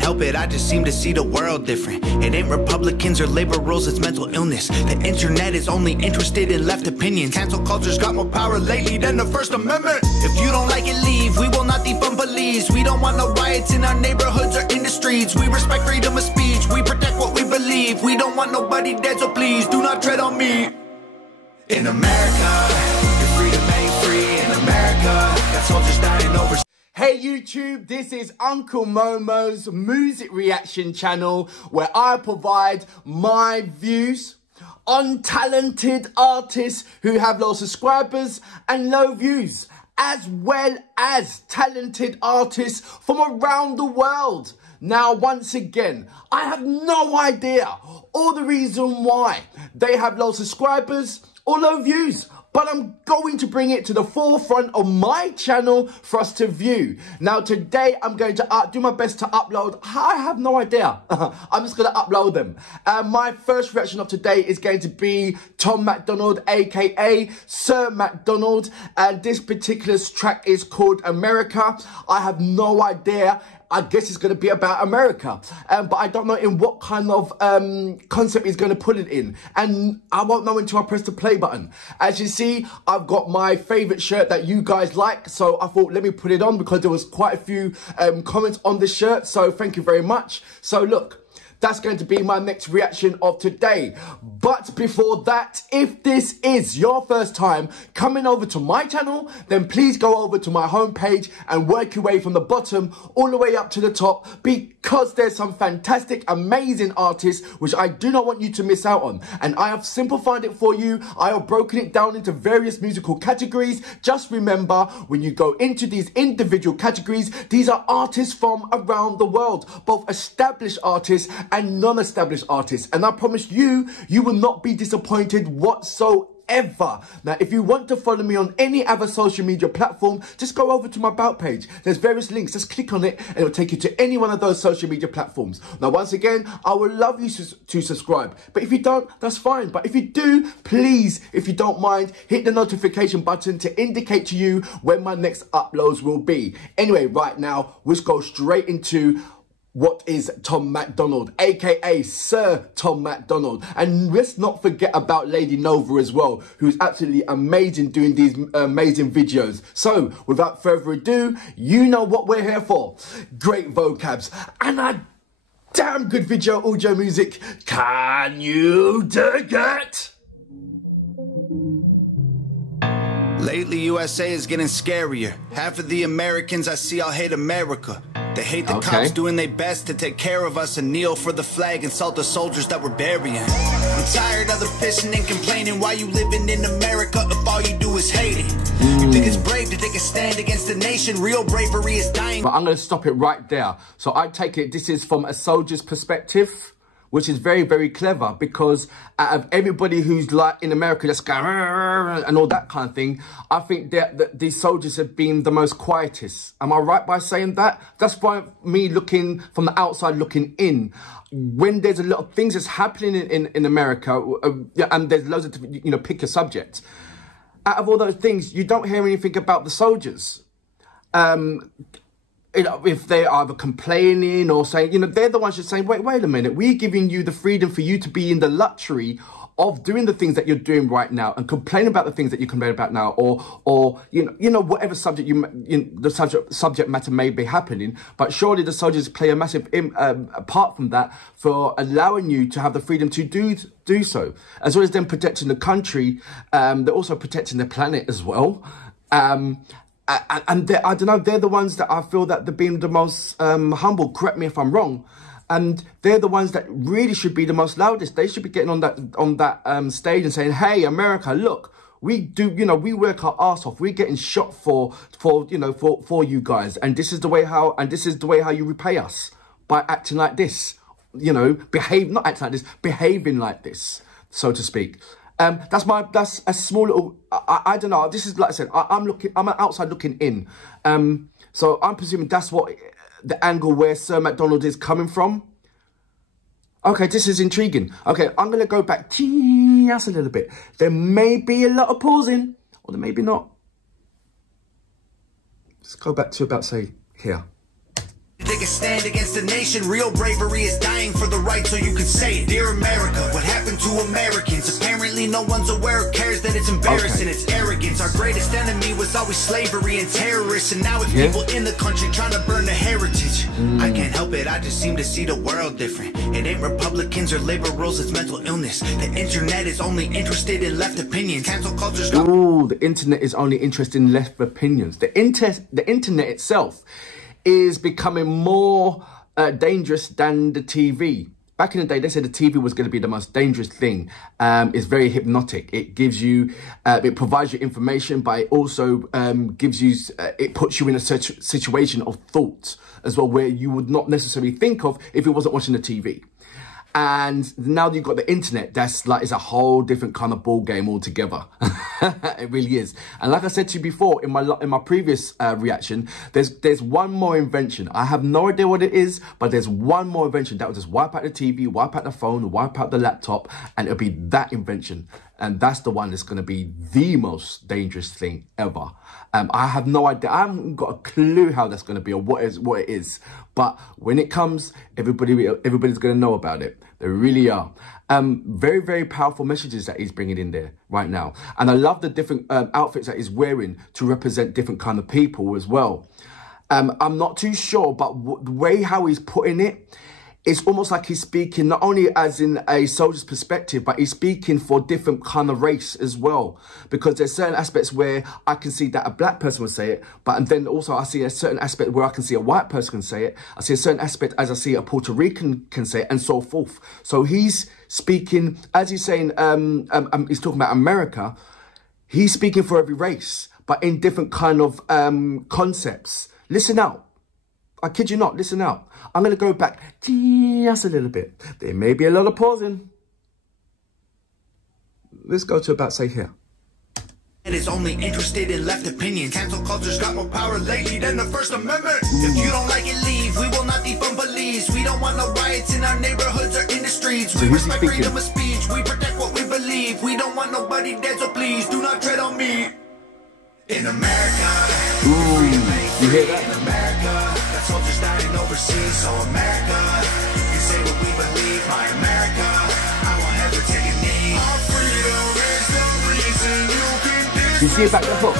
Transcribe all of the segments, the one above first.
can't help it, I just seem to see the world different. It ain't Republicans or liberals, it's mental illness. The internet is only interested in left opinions. Cancel culture's got more power lately than the First Amendment. If you don't like it, leave. We will not defund police. We don't want no riots in our neighborhoods or in the streets. We respect freedom of speech. We protect what we believe. We don't want nobody dead, so please do not tread on me. In America, your freedom ain't free. In America, got soldiers dying over. Hey YouTube, this is Uncle Momo's music reaction channel where I provide my views on talented artists who have low subscribers and low views, as well as talented artists from around the world. Now, once again, I have no idea or the reason why they have low subscribers or low views, but I'm going to bring it to the forefront of my channel for us to view. Now, today I'm going to do my best to upload. I have no idea. I'm just going to upload them. My first reaction of today is going to be Tom MacDonald, aka Sir MacDonald, and this particular track is called America. I have no idea. I guess it's going to be about America, but I don't know in what kind of concept he's going to put it in, and I won't know until I press the play button. As you see, I've got my favourite shirt that you guys like, so I thought let me put it on because there was quite a few comments on the shirt, so thank you very much. So look, that's going to be my next reaction of today. But before that, if this is your first time coming over to my channel, then please go over to my homepage and work your way from the bottom all the way up to the top, because there's some fantastic, amazing artists which I do not want you to miss out on. And I have simplified it for you. I have broken it down into various musical categories. Just remember, when you go into these individual categories, these are artists from around the world, both established artists and non-established artists, and I promise you, you will not be disappointed whatsoever. Now, if you want to follow me on any other social media platform, just go over to my About page. There's various links, just click on it and it'll take you to any one of those social media platforms. Now, once again, I would love you to subscribe, but if you don't, that's fine. But if you do, please, if you don't mind, hit the notification button to indicate to you when my next uploads will be. Anyway, right now, let's go straight into what is Tom MacDonald, aka Sir Tom MacDonald. And let's not forget about Lady Nova as well, who's absolutely amazing doing these amazing videos. So without further ado, you know what we're here for. Great vocabs and a damn good video audio music. Can you dig it? Lately, USA is getting scarier. Half of the Americans I see all hate America. They hate the cops doing their best to take care of us and kneel for the flag and salt the soldiers that we're burying. I'm tired of the pissing and complaining. Why you living in America if all you do is hate it? You think it's brave to take a stand against the nation? Real bravery is dying. But I'm going to stop it right there. So I take it this is from a soldier's perspective, which is very, very clever, because out of everybody who's like in America just going and all that kind of thing, I think that these soldiers have been the most quietest. Am I right by saying that? That's why me looking from the outside looking in, when there's a lot of things that's happening in America, and there's loads of, you know, pick a subject. Out of all those things, you don't hear anything about the soldiers. You know, if they're either complaining or saying, you know, they're the ones just saying, wait a minute, we're giving you the freedom for you to be in the luxury of doing the things that you're doing right now and complain about the things that you complain about now, or you know whatever subject the subject matter may be happening. But surely the soldiers play a massive apart from that for allowing you to have the freedom to do so, as well as them protecting the country. They're also protecting the planet as well. And I don't know, they're the ones that I feel that they're being the most humble. Correct me if I'm wrong. And they're the ones that really should be the most loudest. They should be getting on that stage and saying, "Hey, America, look, we do, you know, we work our arse off. We're getting shot for you guys, and this is the way how you repay us, by acting like this. You know, not acting like this, behaving like this, so to speak." That's a small little, I don't know, this is, like I said, I'm outside looking in. So I'm presuming that's what the angle where Sir MacDonald is coming from. Okay, this is intriguing. Okay, I'm going to go back just a little bit. There may be a lot of pausing, or there may be not. Let's go back to about, say, here. take a stand against the nation. Real bravery is dying for the right so you can say it. Dear America, what happened to Americans? Apparently no one's aware or cares that it's embarrassing. It's arrogance. Our greatest enemy was always slavery and terrorists, and now it's people in the country trying to burn the heritage. I can't help it, I just seem to see the world different. It ain't Republicans or liberals, it's mental illness. The internet is only interested in left opinions. Cancel culture's got— Ooh, the internet is only interested in left opinions. The internet itself is becoming more dangerous than the TV. Back in the day, they said the TV was going to be the most dangerous thing. It's very hypnotic. It gives you, it provides you information, but it also gives you, it puts you in a situation of thought as well, where you would not necessarily think of if you wasn't watching the TV. And now you've got the internet, that's like, it's a whole different kind of ball game altogether. It really is. And like I said to you before, in my previous reaction, there's one more invention. I have no idea what it is, but there's one more invention that will just wipe out the TV, wipe out the phone, wipe out the laptop, and it'll be that invention. And that's the one that's going to be the most dangerous thing ever. I have no idea. I haven't got a clue how that's going to be or what it is. But when it comes, everybody's going to know about it. They really are. Very, very powerful messages that he's bringing in there right now. And I love the different outfits that he's wearing to represent different kind of people as well. I'm not too sure, but the way how he's putting it, it's almost like he's speaking not only as in a soldier's perspective, but he's speaking for different kind of race as well. Because there's certain aspects where I can see that a black person would say it, but then also I see a certain aspect where I can see a white person can say it. I see a certain aspect as I see a Puerto Rican can say it, and so forth. So he's speaking, as he's saying, he's talking about America, he's speaking for every race, but in different kind of concepts. Listen out. I kid you not, listen out. I'm going to go back just a little bit. There may be a lot of pausing. Let's go to about, say, here. It is only interested in left opinions. Cancel culture's got more power lately than the First Amendment. If you don't like it, leave. We will not defund police. We don't want no riots in our neighborhoods or in the streets. We respect freedom of speech. We protect what we believe. We don't want nobody dead, so please do not tread on me. In America, you hear that? In America, that soldiers dying overseas. So America, you can say what we believe. My America, I won't ever take a knee. Our freedom is the reason you can You see it back there, hook?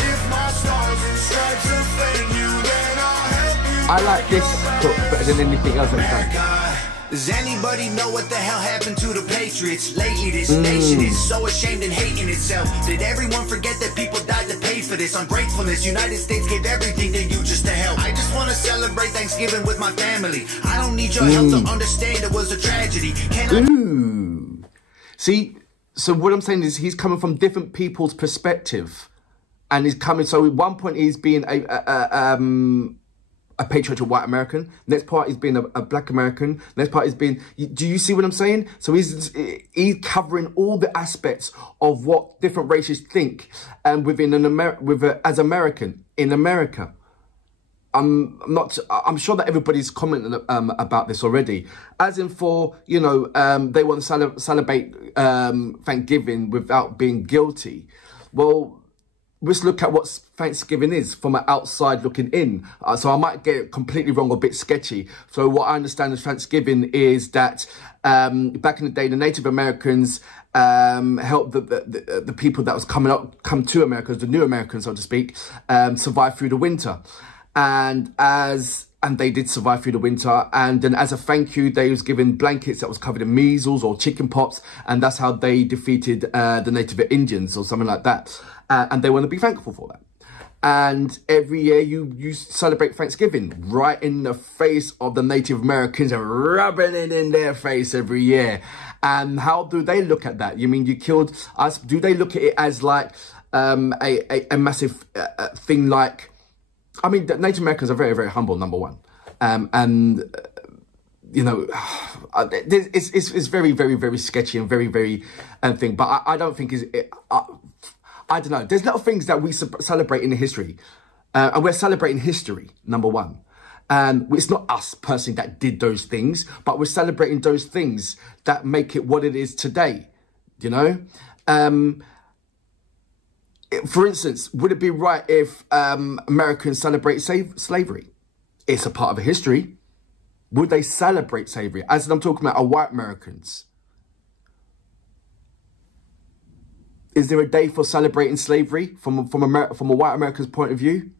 If my stars and stripes offend you, then I'll help you. I like this hook better than anything else I've done. Does anybody know what the hell happened to the Patriots? Lately this nation is so ashamed and hating itself. Did everyone forget that people died to pay for this? Ungratefulness, United States gave everything to you just to help. I just want to celebrate Thanksgiving with my family. I don't need your help to understand it was a tragedy. Can I— See, so what I'm saying is he's coming from different people's perspective. And he's coming, so at one point he's being a patriotic white American. Next part is being a black American. Next part is being, do you see what I'm saying? So he's covering all the aspects of what different races think, and within as American in America. I'm sure that everybody's commented about this already. As in for, you know, they want to celebrate Thanksgiving without being guilty. Well, let's look at what Thanksgiving is from an outside looking in. So I might get it completely wrong or a bit sketchy. So what I understand as Thanksgiving is that back in the day, the Native Americans helped the people that was come to America, the new Americans, so to speak, survive through the winter. And they did survive through the winter. And then as a thank you, they was given blankets that was covered in measles or chicken pox. And that's how they defeated the Native Indians or something like that. And they want to be thankful for that. And every year you celebrate Thanksgiving right in the face of the Native Americans and rubbing it in their face every year. And how do they look at that? You mean you killed us? Do they look at it as like a massive thing like... I mean, the Native Americans are very, very humble, number one. You know, it's very, very, very sketchy and very, very thing. But I don't think I don't know. There's a lot of things that we celebrate in the history. And we're celebrating history, number one. And it's not us personally that did those things, but we're celebrating those things that make it what it is today, you know? For instance, would it be right if Americans celebrate slavery? It's a part of a history. Would they celebrate slavery? As I'm talking about, are white Americans. Is there a day for celebrating slavery from a white American's point of view?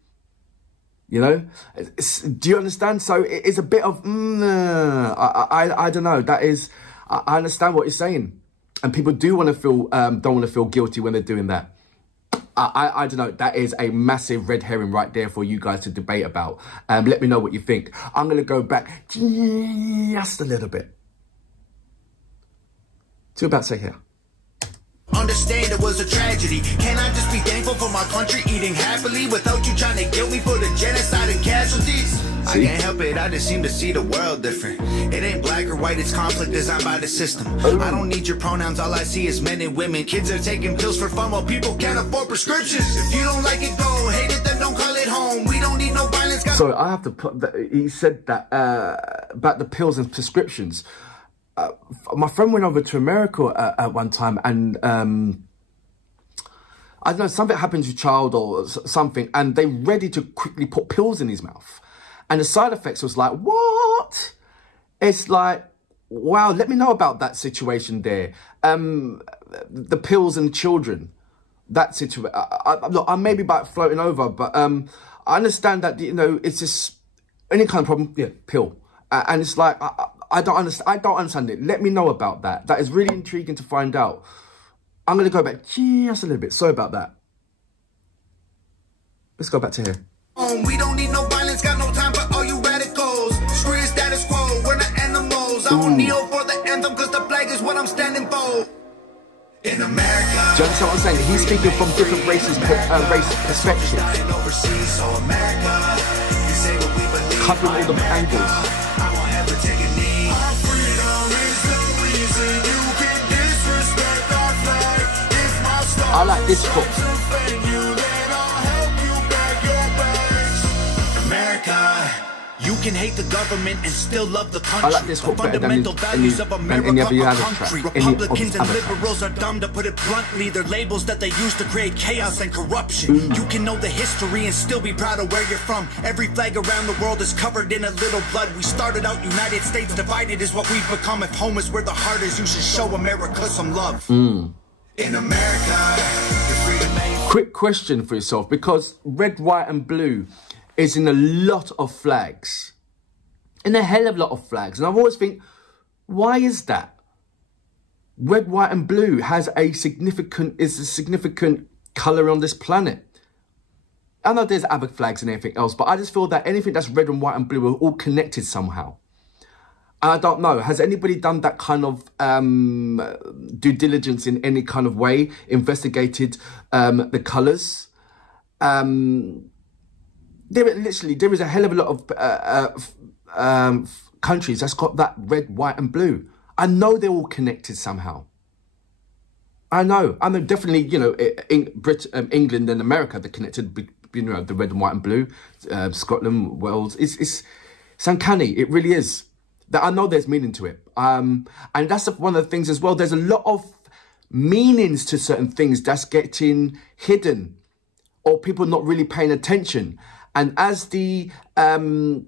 You know, do you understand? So it is a bit of, I don't know. That is, I understand what you're saying. And people do want to feel, don't want to feel guilty when they're doing that. I don't know. That is a massive red herring right there for you guys to debate about. Let me know what you think. I'm going to go back just a little bit. To about say here. Understand it was a tragedy. Can I just be thankful for my country eating happily without you trying to guilt me for the genocide and casualties? See? I can't help it, I just seem to see the world different. It ain't black or white, it's conflict designed by the system. I don't need your pronouns, all I see is men and women. Kids are taking pills for fun while people can't afford prescriptions. If you don't like it, go. Hate it, then don't call it home. We don't need no violence. So I have to put that, he said that about the pills and prescriptions. My friend went over to America at one time, and I don't know, something happened to a child or something, and they ready to quickly put pills in his mouth, and the side effects was like, what? It's like, wow, let me know about that situation there. The pills and children, that situation. Look, I may be about floating over, but I understand that, you know, it's just any kind of problem, yeah, pill, and it's like, I don't understand it. Let me know about that. That is really intriguing to find out. I'm going to go back just a little bit. Sorry about that. Let's go back to here. We don't need no violence, got no time for all you radicals. Screw your status quo, we're not animals. I won't kneel for the anthem because the flag is what I'm standing for. In America. Do you understand what I'm saying? He's speaking from different races, race perspectives. Covering all the angles. I like this book. America, you can hate the government and still love the country. I like this book better than any other track. Republicans and liberals are dumb, to put it bluntly. They're labels that they use to create chaos and corruption. You can know the history and still be proud of where you're from. Every flag around the world is covered in a little blood. We started out United States divided is what we've become. If home is where the heart is, you should show America some love. In America, quick question for yourself, because red, white and blue is in a lot of flags, in a hell of a lot of flags, and I've always think, why is that? Red, white and blue is a significant colour on this planet. I know there's other flags and everything else, but I just feel that anything that's red and white and blue are all connected somehow. I don't know. Has anybody done that kind of due diligence in any kind of way? Investigated the colours? There is a hell of a lot of countries that's got that red, white and blue. I know they're all connected somehow. I know definitely, you know, England and America, they're connected, you know, the red and white and blue. Scotland, Wales, it's uncanny. It really is. That I know there's meaning to it. And that's one of the things as well. There's a lot of meanings to certain things that's getting hidden or people not really paying attention. And as the, you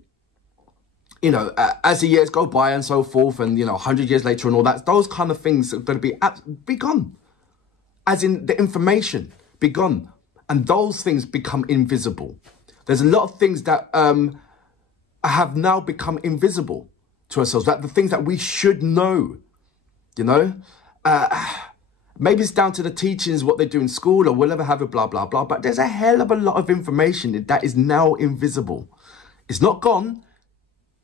know, as the years go by and so forth and, you know, 100 years later and all that, those kind of things are going to be gone. As in the information, be gone. And those things become invisible. There's a lot of things that have now become invisible to ourselves, like the things that we should know, you know. Maybe it's down to the teachings, what they do in school or whatever, have a blah, blah, blah. But there's a hell of a lot of information that is now invisible. It's not gone.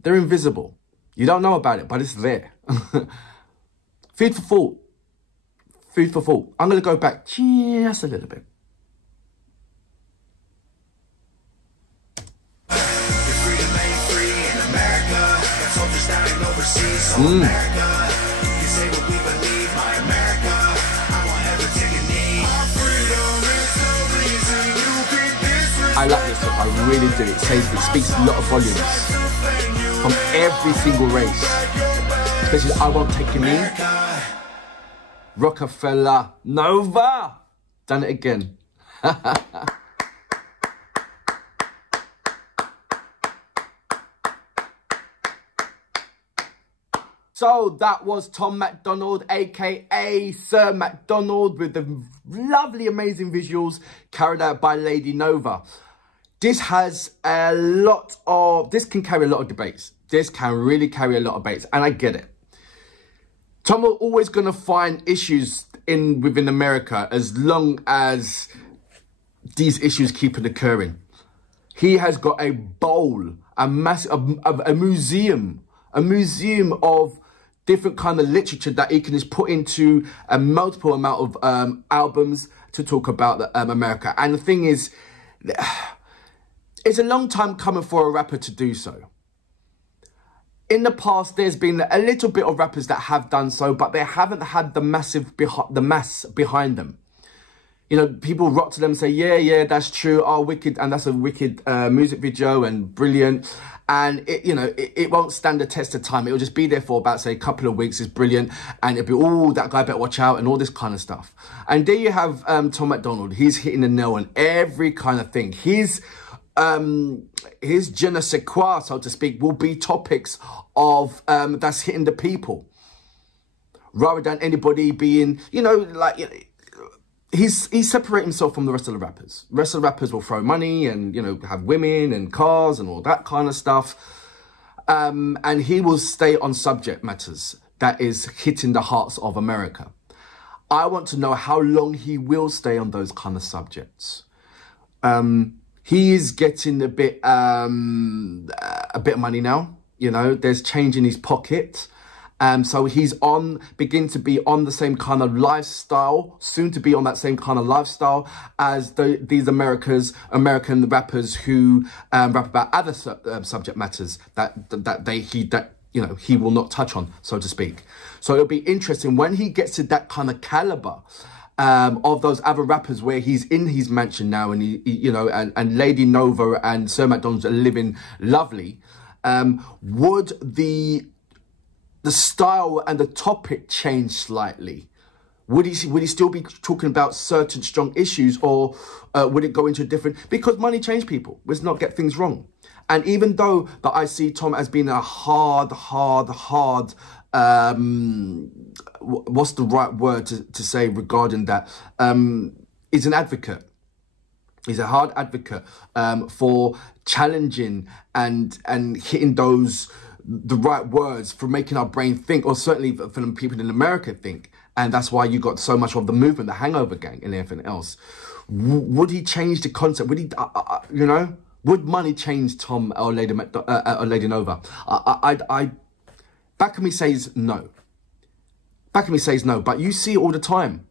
They're invisible. You don't know about it, but it's there. Food for thought. Food for thought. I'm going to go back just a little bit. America, you say what we believe, my America, I won't ever take a knee. Freedom is the reason you can disrespect. I like this song, I really do. It speaks a lot of volumes from every single race. Especially I Won't Take a Knee. Rockafeller, Nova. Done it again. So that was Tom MacDonald, aka Sir MacDonald, with the lovely, amazing visuals carried out by Lady Nova. This has a lot of, this can carry a lot of debates. This can really carry a lot of debates, and I get it. Tom are always going to find issues within America as long as these issues keep on occurring. He has got a bowl, a museum of different kind of literature that he can just put into a multiple amount of albums to talk about America. And the thing is, it's a long time coming for a rapper to do so. In the past, there's been a little bit of rappers that have done so, but they haven't had the mass behind them. You know, people rock to them and say, yeah, that's true. Oh, wicked. And that's a wicked music video and brilliant. And, it won't stand the test of time. It'll just be there for about, say, a couple of weeks. It's brilliant. And it'll be, oh, that guy better watch out and all this kind of stuff. And there you have Tom MacDonald. He's hitting the nail on every kind of thing. His je ne sais quoi, so to speak, will be topics of that's hitting the people. Rather than anybody being, he's separating himself from the rest of the rappers. The rest of the rappers will throw money and, have women and cars and all that kind of stuff. And he will stay on subject matters that is hitting the hearts of America. I want to know how long he will stay on those kind of subjects. He is getting a bit of money now. There's change in his pocket. So he's begin to be on the same kind of lifestyle, soon to be on that same kind of lifestyle as these American rappers who rap about other subject matters that he will not touch on, so to speak. So it'll be interesting when he gets to that kind of caliber of those other rappers where he's in his mansion now and and Lady Nova and Sir MacDonald are living lovely. Would the style and the topic change slightly? Would he still be talking about certain strong issues, or would it go into a different? Because money changes people. Let's not get things wrong. And even though that I see Tom as being a hard, what's the right word to say regarding that? He's an advocate. He's a hard advocate for challenging and hitting the right words for making our brain think, or certainly for the people in America think. And that's why you got so much of the movement, the Hangover Gang and everything else. Would he change the concept? Would he, would money change Tom or Lady Nova? Back of me says no. Back of me says no, but you see it all the time.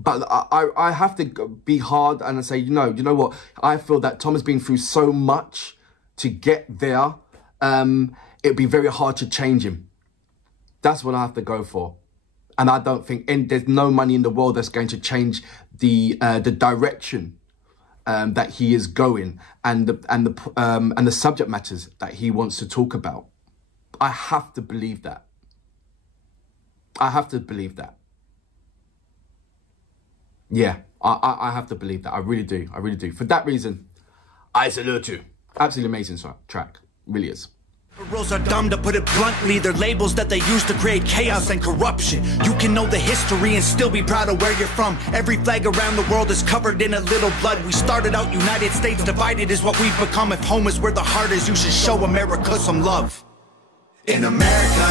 But I have to be hard and say, you know what? I feel that Tom has been through so much to get there. It'd be very hard to change him. That's what I have to go for. And I don't think, and there's no money in the world that's going to change the direction that he is going and the subject matters that he wants to talk about. I have to believe that. I have to believe that. Yeah, I have to believe that. I really do. I really do. For that reason, I salute you. Absolutely amazing track. Really is. Rules are dumb, to put it bluntly. They're labels that they use to create chaos and corruption. You can know the history and still be proud of where you're from. Every flag around the world is covered in a little blood. We started out United States, divided is what we've become. If home is where the heart is, you should show America some love. In America,